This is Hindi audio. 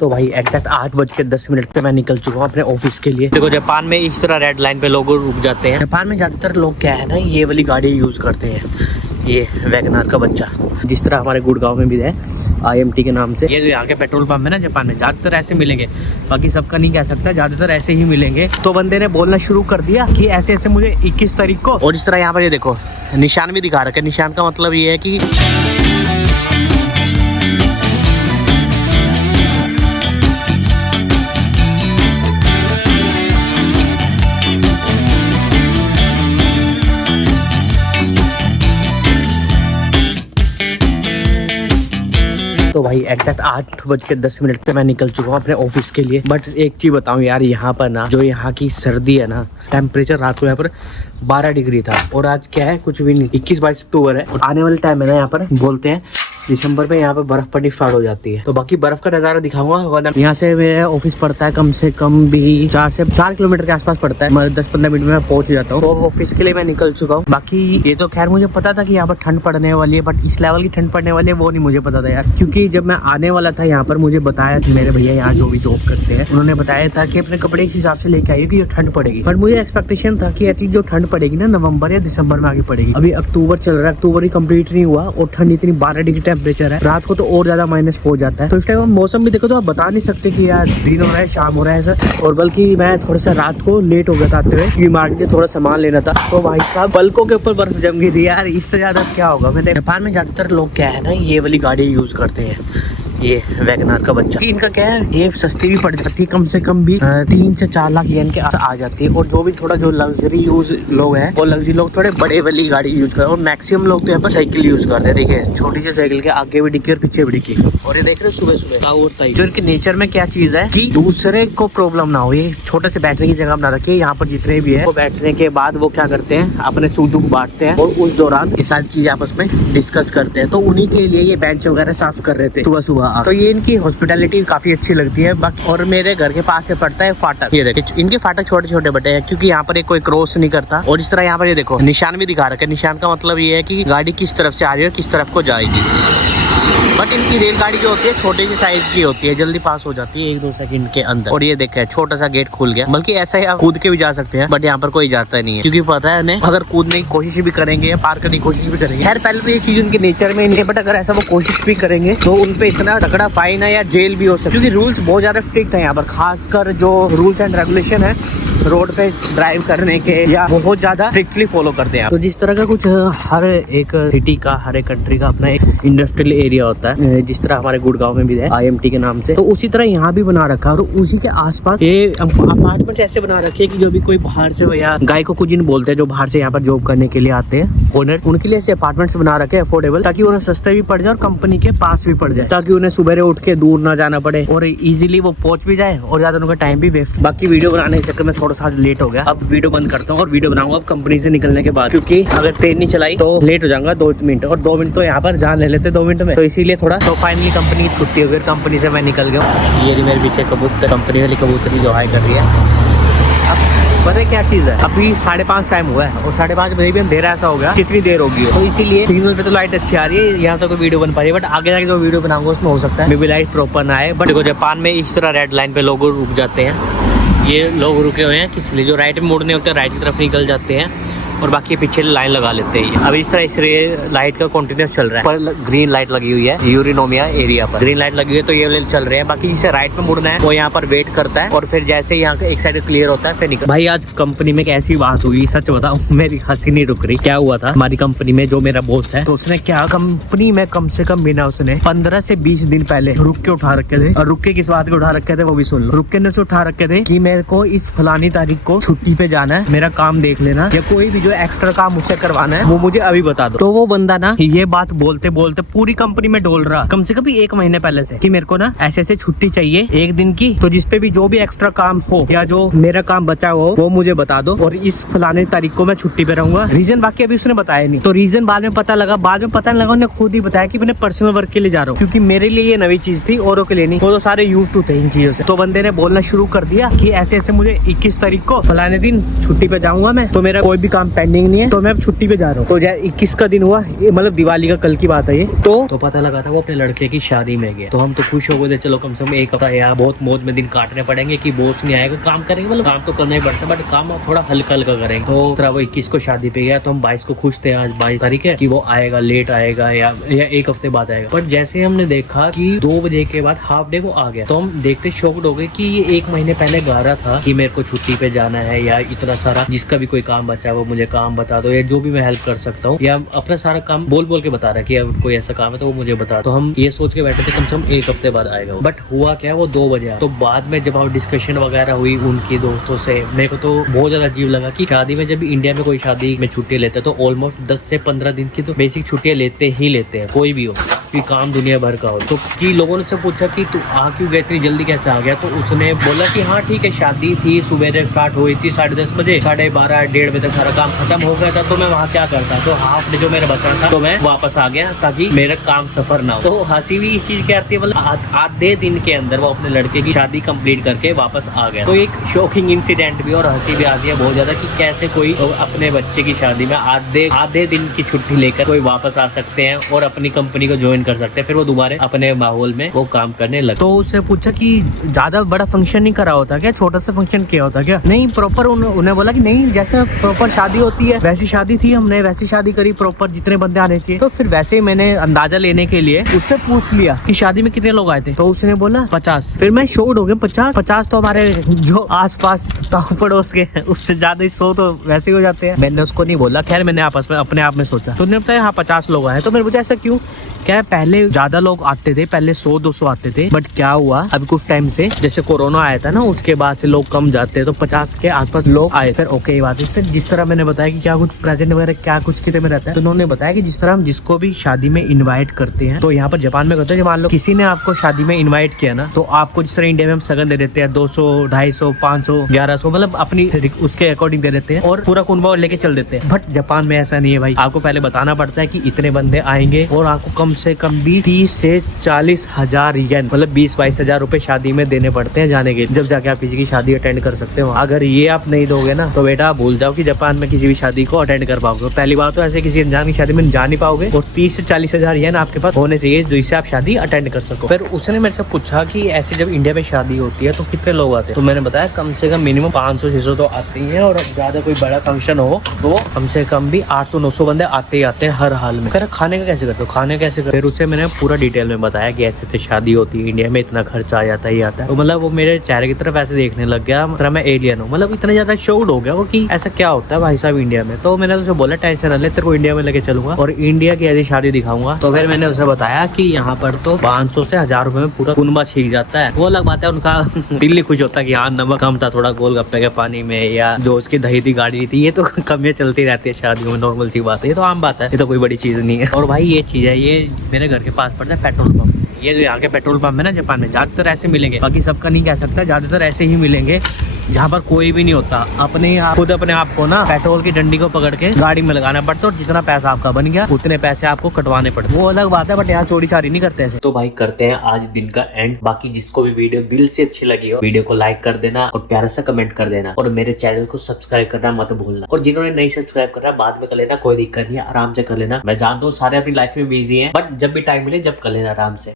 तो भाई एग्जैक्ट 8:10 पे मैं निकल चुका हूँ अपने ऑफिस के लिए। देखो जापान में इस तरह रेड लाइन पे लोग रुक जाते हैं। जापान में ज्यादातर लोग क्या है ना, ये वाली गाड़ी यूज करते हैं, ये वैगनार का बच्चा, जिस तरह हमारे गुड़गांव में भी है IMT के नाम से। ये जो यहाँ के पेट्रोल पंप है ना जापान में, ज्यादातर ऐसे मिलेंगे, बाकी सबका नहीं कह सकता, ज्यादातर ऐसे ही मिलेंगे। तो बंदे ने बोलना शुरू कर दिया कि ऐसे ऐसे मुझे 21 तारीख को, और इस तरह यहाँ पर ये देखो निशान भी दिखा रखे। निशान का मतलब ये है कि तो भाई एग्जैक्ट 8:10 पे मैं निकल चुका हूँ अपने ऑफिस के लिए। बट एक चीज बताऊँ यार, यहाँ पर ना जो यहाँ की सर्दी है ना, टेम्परेचर रात को यहाँ पर 12 डिग्री था, और आज क्या है कुछ भी नहीं, 21-22 अक्टूबर है, और आने वाले टाइम है ना यहाँ पर बोलते हैं दिसंबर में यहाँ पे बर्फ पड़नी स्टार्ट हो जाती है। तो बाकी बर्फ का नजारा दिखाऊंगा। वरना यहाँ से मेरा ऑफिस पड़ता है कम से कम भी 4 से 4 किलोमीटर के आसपास पड़ता है, मैं 10-15 मिनट में मैं पहुंच जाता हूँ। तो ऑफिस के लिए मैं निकल चुका हूँ। बाकी ये तो खैर मुझे पता था कि यहाँ पर ठंड पड़ने वाली है, बट इस लेवल की ठंड पड़ने वाली है वो नहीं मुझे पता था यार। क्योंकि जब मैं आने वाला था यहाँ पर, मुझे बताया कि मेरे भैया यहाँ जो भी जॉब करते हैं उन्होंने बताया था कि अपने कपड़े इस हिसाब से लेके आइए कि ये ठंड पड़ेगी। बट मुझे एक्सपेक्टेशन था कि एटलीस्ट जो ठंड पड़ेगी ना नवंबर या दिसंबर में आगे पड़ेगी। अभी अक्टूबर चल रहा है, अक्टूबर ही कंप्लीट नहीं हुआ और ठंड इतनी 12 डिग्री टेम्परेचर है, रात को तो और ज्यादा माइनस हो जाता है। तो इस टाइम हम मौसम भी देखो तो आप बता नहीं सकते कि यार दिन हो रहा है शाम हो रहा है सर। और बल्कि मैं थोड़ा सा रात को लेट हो गया था आते हुए, क्योंकि मार्केट से थोड़ा सामान लेना था। तो भाई साहब पलकों के ऊपर बर्फ जम गई थी यार, इससे ज्यादा क्या होगा। मैं जापान में ज्यादातर लोग क्या है ना, ये वाली गाड़ी यूज करते हैं, ये वैगनार का बच्चा। इनका क्या है, ये सस्ती भी पड़ जाती है, कम से कम भी 3 से 4 लाख येन के आ जाती है। और जो भी थोड़ा जो लग्जरी यूज लोग हैं, वो लग्जरी लोग थोड़े बड़े वाली गाड़ी यूज करते हैं, और मैक्सिमम लोग तो यहाँ पर साइकिल यूज करते हैं। देखिए छोटी सी साइकिल के आगे भी डिक्की और पीछे भी डिक्की। और ये देख रहे सुबह सुबह जो इनके नेचर में क्या चीज है कि दूसरे को प्रॉब्लम ना हो, ये छोटे से बैठने की जगह बना रखी है। यहाँ पर जितने भी है वो बैठने के बाद वो क्या करते हैं, अपने सुख दुख बांटते हैं, और उस दौरान ये सारी चीजें आपस में डिस्कस करते हैं। तो उन्हीं के लिए ये बेंच वगैरह साफ कर रहे थे सुबह सुबह। तो ये इनकी हॉस्पिटैलिटी काफी अच्छी लगती है। बाकी और मेरे घर के पास से पड़ता है फाटक, ये देखिए इनके फाटक छोटे छोटे बटे हैं, क्योंकि यहाँ पर एक कोई क्रॉस नहीं करता। और इस तरह यहाँ पर ये देखो निशान भी दिखा रखे। निशान का मतलब ये है कि गाड़ी किस तरफ से आ रही है, किस तरफ को जाएगी। बट इनकी रेलगाड़ी जो होती है छोटे सी साइज की होती है, जल्दी पास हो जाती है 1-2 सेकंड के अंदर। और ये देखे छोटा सा गेट खुल गया, बल्कि ऐसा ही आप कूद के भी जा सकते हैं, बट यहाँ पर कोई जाता नहीं है, क्योंकि पता है उन्हें अगर कूदने की कोशिश भी करेंगे या पार करने की कोशिश भी करेंगे, खैर पहले तो ये चीज उनके नेचर में नहीं है, बट अगर ऐसा वो कोशिश भी करेंगे तो उनपे इतना तगड़ा फाइन है या जेल भी हो सकती है। क्योंकि रूल्स बहुत ज्यादा स्ट्रिक्ट है यहाँ पर, खासकर जो रूल्स एंड रेगुलेशन है रोड पे ड्राइव करने के, या बहुत ज्यादा स्ट्रिक्टली फॉलो करते हैं। तो जिस तरह का कुछ हर एक सिटी का, हर एक कंट्री का अपना एक इंडस्ट्रियल एरिया होता है, जिस तरह हमारे गुड़गांव में भी है IMT के नाम से, तो उसी तरह यहाँ भी बना रखा है। और उसी के आसपास ये अपार्टमेंट ऐसे बना रखे हैं कि जो भी कोई बाहर से, या गाय को कुछ बोलते हैं, जो बाहर से यहाँ पर जॉब करने के लिए आते हैं ओनर्स, उनके लिए ऐसे अपार्टमेंट्स बना रखे हैं अफोर्डेबल, ताकि उन्हें सस्ते भी पड़ जाए और कंपनी के पास भी पड़ जाए, ताकि उन्हें सुबह उठ के दूर ना जाना पड़े और इजीली वो पहुंच भी जाए और ज्यादा उनका टाइम भी वेस्ट। बाकी वीडियो बनाने के चक्कर में थोड़ा सा लेट हो गया, अब वीडियो बंद करता हूँ और वीडियो बनाऊंगा अब कंपनी से निकलने के बाद, क्योंकि अगर ट्रेन नहीं चलाई तो लेट हो जाऊंगा 2 मिनट, और 2 मिनट तो यहाँ पर जान ले लेते 2 मिनट में, तो इसीलिए थोड़ा। तो फाइनली कंपनी की छुट्टी हो गई, कंपनी से मैं निकल गया हूँ। ये मेरे पीछे कबूतर, कंपनी वाली कबूतरी जो हाई कर रही है। अब पता है क्या चीज है, अभी 5:30 टाइम हुआ है, और 5:30 बजे भी अंधेरा ऐसा हो गया, कितनी देर होगी, तो इसीलिए सिग्नल पे तो लाइट अच्छी आ रही है, यहाँ तक तो वीडियो बन पा रही है। बट आगे जाके जो वीडियो बनाऊंगा उसमें हो सकता है मे बी लाइट प्रॉपर ना आए। बट देखो जापान में इस तरह रेड लाइन पे लोग रुक जाते हैं, ये लोग रुके हुए हैं किस लिए, जो राइट में मुड़ने होते हैं राइट की तरफ निकल जाते हैं, और बाकी पीछे लाइन लगा लेते हैं। अब इस तरह इस लाइट का कंटिन्यूस चल रहा है, पर ग्रीन लाइट लगी हुई है यूरिनोमिया एरिया पर, ग्रीन लाइट लगी हुई है, तो ये चल रहे हैं। बाकी जिसे राइट में मुड़ना है वो यहाँ पर वेट करता है, और फिर जैसे यहाँ का एक साइड क्लियर होता है फिर निकल। भाई आज कंपनी में एक ऐसी बात हुई, सच बताऊं मेरी हंसी नहीं रुक रही। क्या हुआ था हमारी कंपनी में, जो मेरा बॉस है, तो उसने क्या, कंपनी में कम से कम बिना उसने 15 से 20 दिन पहले रुक के उठा रखे थे। और रुक के किस बात के उठा रखे थे वो भी सुन लो। रुक के ने उठा रखे थे कि मेरे को इस फलानी तारीख को छुट्टी पे जाना है, मेरा काम देख लेना, या कोई भी जो एक्स्ट्रा काम मुझसे करवाना है वो मुझे अभी बता दो। तो वो बंदा ना ये बात बोलते बोलते पूरी कंपनी में डोल रहा, कम से कम 1 महीने पहले से, कि मेरे को ना ऐसे ऐसे छुट्टी चाहिए 1 दिन की, तो जिसपे भी जो भी एक्स्ट्रा काम हो या जो मेरा काम बचा हो वो मुझे बता दो, और इस फलाने तारीख को मैं छुट्टी पे रहूंगा। रीजन बाकी अभी उसने बताया नहीं, तो रीजन बाद में पता लगा, बाद में पता नहीं लगा, उन्होंने खुद ही बताया कि मैंने पर्सनल वर्क के लिए जा रहा हूँ, क्योंकि मेरे लिए ये नई चीज थी, औरों के लिए नहीं, वो तो सारे यूज्ड टू थे इन चीजों से। तो बंदे ने बोलना शुरू कर दिया कि ऐसे ऐसे मुझे 21 तारीख को फलाने दिन छुट्टी पे जाऊंगा मैं, तो मेरा कोई भी काम पेंडिंग नहीं है, तो मैं अब छुट्टी पे जा रहा हूँ। तो 21 का दिन हुआ, ये मतलब दिवाली का कल की बात है ये। तो पता लगा था वो अपने लड़के की शादी में गया। तो हम तो खुश हो गए थे, चलो कम से कम एक हफ्ता यार बहुत मौज में दिन काटने पड़ेंगे कि बॉस नहीं आएगा, काम करेंगे, मतलब काम तो करना ही पड़ता है बट काम थोड़ा हल्का हल्का करेंगे। तो तरह वो 21 को शादी पे गया, तो हम 22 को खुश थे, आज 22 तारीख है, कि वो आएगा, लेट आएगा या एक हफ्ते बाद आएगा। बट जैसे ही हमने देखा कि 2 बजे के बाद हाफ डे वो आ गया, तो हम देखते शॉक्ड हो गए कि ये 1 महीने पहले गा रहा था कि मेरे को छुट्टी पे जाना है, या इतना सारा जिसका भी कोई काम बचा वो मुझे काम बता दो, या जो भी मैं हेल्प कर सकता हूँ, या अपना सारा काम बोल बोल के बता रहा है कि अब कोई ऐसा काम है तो वो मुझे बता। तो हम ये सोच के बैठे थे कम से कम 1 हफ्ते बाद आएगा। बट हुआ क्या, वो 2 बजे आया। तो बाद में जब हम डिस्कशन वगैरह हुई उनके दोस्तों से, मेरे को तो बहुत ज्यादा अजीब लगा कि शादी में जब इंडिया में कोई शादी में छुट्टी लेते हैं तो ऑलमोस्ट 10 से 15 दिन की तो बेसिक छुट्टियां लेते ही लेते हैं, कोई भी हो, कि काम दुनिया भर का हो। तो कि लोगों ने से पूछा कि तू आ क्यों गया, इतनी जल्दी कैसे आ गया? तो उसने बोला कि हाँ ठीक है, शादी थी, सुबह स्टार्ट हुई थी 10:30 बजे, 12:30 1:30 बजे तक सारा काम खत्म हो गया था। तो मैं वहाँ क्या करता, तो हाफ डे जो मेरा बचा था तो मैं वापस आ गया ताकि मेरा काम सफर ना हो। तो हंसी भी इस चीज की आती है, मतलब आधे दिन के अंदर वो अपने लड़के की शादी कंप्लीट करके वापस आ गया। तो एक शॉकिंग इंसिडेंट भी और हंसी भी आती है बहुत ज्यादा कि कैसे कोई अपने बच्चे की शादी में आधे दिन की छुट्टी लेकर कोई वापस आ सकते हैं और अपनी कंपनी को ज्वाइन कर सकते हैं, फिर वो दोबारा अपने माहौल में वो काम करने लगे। तो उससे पूछा कि ज्यादा बड़ा फंक्शन नहीं करा होता क्या, छोटा सा फंक्शन किया होता क्या? नहीं, प्रॉपर उन्हें बोला कि नहीं, जैसे प्रॉपर शादी होती है वैसी शादी थी, हमने वैसी शादी करी, प्रॉपर जितने बंदे आने चाहिए। तो फिर वैसे ही मैंने अंदाजा लेने के लिए उससे पूछ लिया कि शादी में कितने लोग आए थे। तो उसने बोला 50। फिर मैं शॉक्ड हो गया, 50 तो हमारे जो आसपास पड़ोस के उससे ज्यादा 100 तो वैसे ही हो जाते हैं। मैंने उसको नहीं बोला, खैर मैंने आपस में अपने आप में सोचा। तो उन्होंने बताया हाँ 50 लोग आए। तो मैंने पूछा ऐसा क्यों? क्या पहले ज्यादा लोग आते थे, पहले 100-200 आते थे, बट क्या हुआ अभी कुछ टाइम से जैसे कोरोना आया था ना, उसके बाद से लोग कम जाते हैं, तो 50 के आसपास लोग आए। फिर ओके ये बात है। फिर जिस तरह मैंने बताया कि क्या कुछ प्रेजेंट वगैरह क्या कुछ कितने में रहता है, तो उन्होंने बताया कि जिस तरह हम जिसको भी शादी में इन्वाइट करते हैं, तो यहाँ पर जापान में करते हैं, मान लो किसी ने आपको शादी में इन्वाइट किया ना, तो आपको जिस तरह इंडिया में हम सगन दे देते हैं 200, 250, 500, 1100, मतलब अपनी उसके अकॉर्डिंग दे देते हैं और पूरा कुनबा लेके चल देते हैं। बट जापान में ऐसा नहीं है भाई, आपको पहले बताना पड़ता है कि इतने बंदे आएंगे और आपको कम से कम भी 30 से 40 हजार येन, मतलब 20-22 हजार रुपए शादी में देने पड़ते हैं जाने के, जब जाके आप किसी की शादी अटेंड कर सकते हो। अगर ये आप नहीं दोगे ना तो बेटा भूल जाओ कि जापान में किसी भी शादी को अटेंड कर पाओगे। पहली बात तो ऐसे किसी अनजान की शादी में जा नहीं पाओगे, और 30 से 40 हजार येन आपके पास होने चाहिए जिससे आप शादी अटेंड कर सको। फिर उसने मेरे से पूछा कि ऐसे जब इंडिया में शादी होती है तो कितने लोग आते हैं? तो मैंने बताया कम से कम मिनिमम 500-600 तो आते ही है, और ज्यादा कोई बड़ा फंक्शन हो तो कम से कम भी 800-900 बंदे आते ही आते हैं हर हाल में। खाने का कैसे करते हो, खाने कैसे करते? फिर उससे मैंने पूरा डिटेल में बताया कि ऐसे शादी होती है इंडिया में, इतना खर्चा आ जाता ही आता है। तो मतलब वो मेरे चेहरे की तरफ ऐसे देखने लग गया, मतलब मैं एलियन हूँ, मतलब इतना ज्यादा शॉक्ड हो गया वो कि ऐसा क्या होता है भाई साहब इंडिया में। तो मैंने उसे बोला टेंशन न ले, तेरे को इंडिया में लेके चलूंगा और इंडिया की ऐसी शादी दिखाऊंगा। तो फिर मैंने उसे बताया कि यहाँ पर तो 500 से 1000 रुपए में पूरा कुनबा छीक जाता है। वो अलग बात है, उनका दिल नहीं खुश होता कि हाँ नमक कम था थोड़ा गोलगप्पे के पानी में, या जो उसकी दही थी गाड़ी थी, ये तो कमियां चलती रहती है शादियों में, नॉर्मल सी बात है, ये तो आम बात है, ये तो कोई बड़ी चीज नहीं है। और भाई ये चीज है, ये मेरे घर के पास पड़ता है पेट्रोल पंप। ये जो यहाँ के पेट्रोल पंप है ना जापान में, ज्यादातर ऐसे मिलेंगे, बाकी सबका नहीं कह सकता, ज्यादातर ऐसे ही मिलेंगे जहाँ पर कोई भी नहीं होता। खुद अपने आप को ना पेट्रोल की डंडी को पकड़ के गाड़ी में लगाना पड़ता है, और जितना पैसा आपका बन गया उतने पैसे आपको कटवाने पड़ते, वो अलग बात है, बट यहाँ चोरी चारी नहीं करते ऐसे। तो भाई करते हैं आज दिन का एंड। बाकी जिसको भी वीडियो दिल से अच्छी लगी हो, वीडियो को लाइक कर देना और प्यारा सा कमेंट कर देना, और मेरे चैनल को सब्सक्राइब करना मत भूलना। और जिन्होंने नहीं सब्सक्राइब करना बाद में कर लेना, कोई दिक्कत नहीं है, आराम से कर लेना। मैं जानता हूँ सारे अपनी लाइफ में बिजी है, बट जब भी टाइम मिले जब कर लेना आराम से।